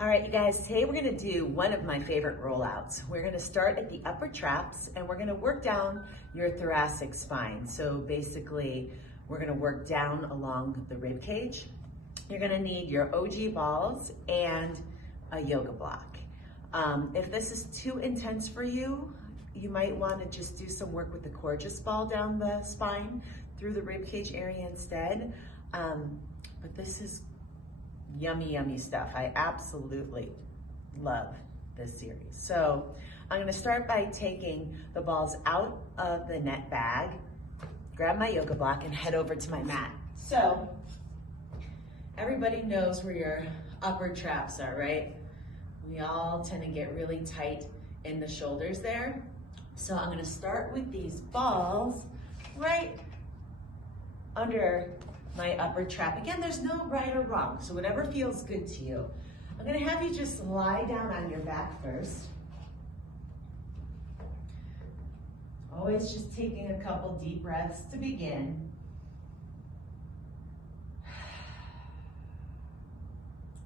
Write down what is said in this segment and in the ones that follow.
All right, you guys, today we're gonna do one of my favorite rollouts. We're gonna start at the upper traps and we're gonna work down your thoracic spine. So basically, we're gonna work down along the rib cage. You're gonna need your OG balls and a yoga block. If this is too intense for you, you might wanna just do some work with the Gorgeous ball down the spine through the rib cage area instead. But this is yummy, yummy stuff. I absolutely love this series. So I'm gonna start by taking the balls out of the net bag, grab my yoga block and head over to my mat. So everybody knows where your upper traps are, right? We all tend to get really tight in the shoulders there. So I'm gonna start with these balls right under my upper trap. Again, there's no right or wrong, so whatever feels good to you. I'm gonna have you just lie down on your back first. Always just taking a couple deep breaths to begin.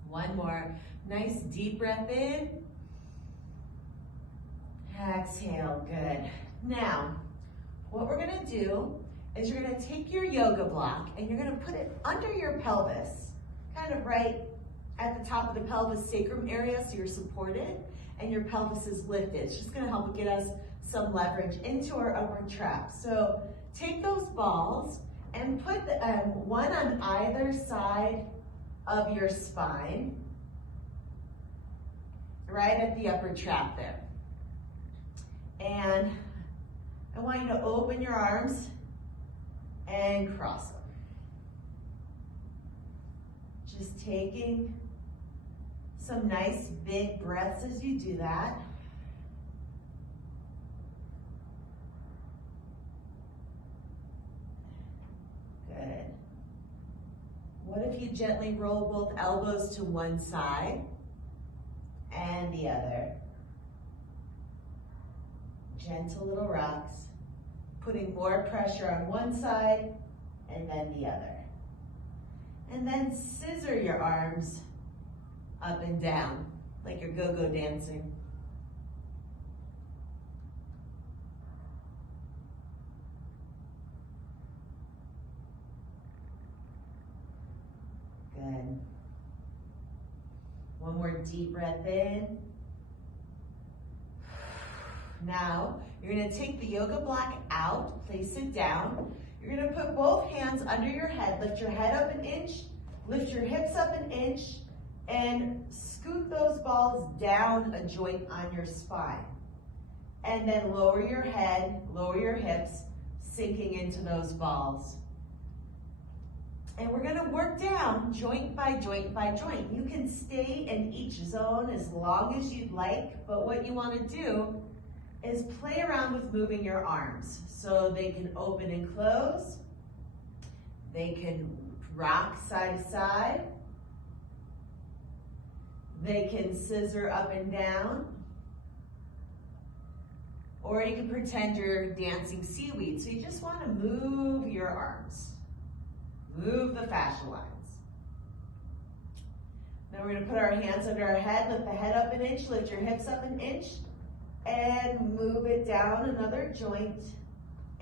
One more nice deep breath in. Exhale, good. Now, what we're gonna do is you're gonna take your yoga block and you're gonna put it under your pelvis, kind of right at the top of the pelvis sacrum area so you're supported and your pelvis is lifted. It's just gonna help get us some leverage into our upper trap. So take those balls and put one on either side of your spine, right at the upper trap there. And I want you to open your arms and cross them. Just taking some nice big breaths as you do that. Good. What if you gently roll both elbows to one side and the other? Gentle little rocks, putting more pressure on one side and then the other. And then scissor your arms up and down like you're go-go dancing. Good. One more deep breath in. Now, you're gonna take the yoga block out, place it down. You're gonna put both hands under your head, lift your head up an inch, lift your hips up an inch, and scoot those balls down a joint on your spine. And then lower your head, lower your hips, sinking into those balls. And we're gonna work down joint by joint by joint. You can stay in each zone as long as you'd like, but what you wanna do is play around with moving your arms. So they can open and close. They can rock side to side. They can scissor up and down. Or you can pretend you're dancing seaweed. So you just want to move your arms. Move the fascia lines. Now we're going to put our hands under our head, lift the head up an inch, lift your hips up an inch, and move it down another joint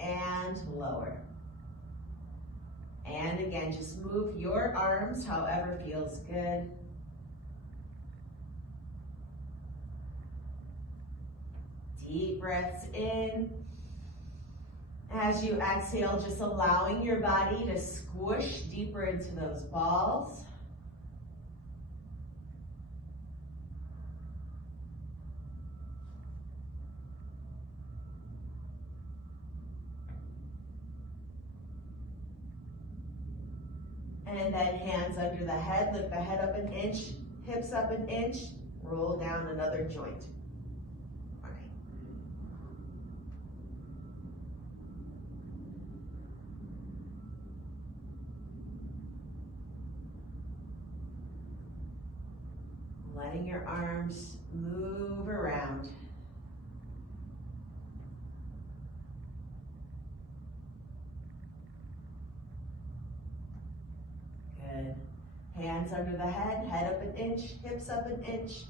and lower. And again, just move your arms however feels good. Deep breaths in. As you exhale, just allowing your body to squish deeper into those balls. And then hands under the head, lift the head up an inch, hips up an inch, roll down another joint. All right. Letting your arms move around. Good. Hands Hands under the head up an inch, hips up an inch,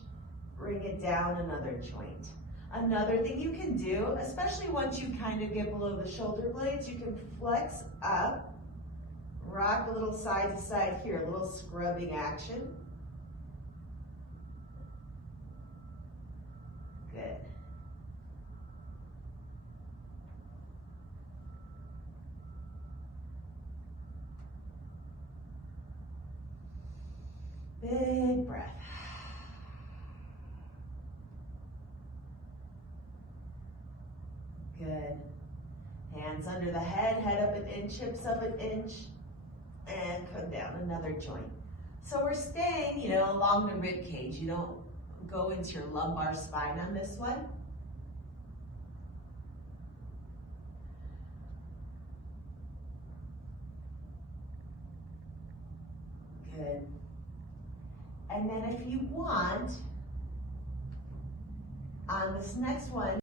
bring it down another joint. Another thing you can do, especially once you kind of get below the shoulder blades, you can flex up, rock a little side to side here, a little scrubbing action. Good. Big breath. Good. Hands under the head up an inch, hips up an inch, and come down another joint. So we're staying, along the rib cage. You don't go into your lumbar spine on this one. Good. And then if you want, on this next one,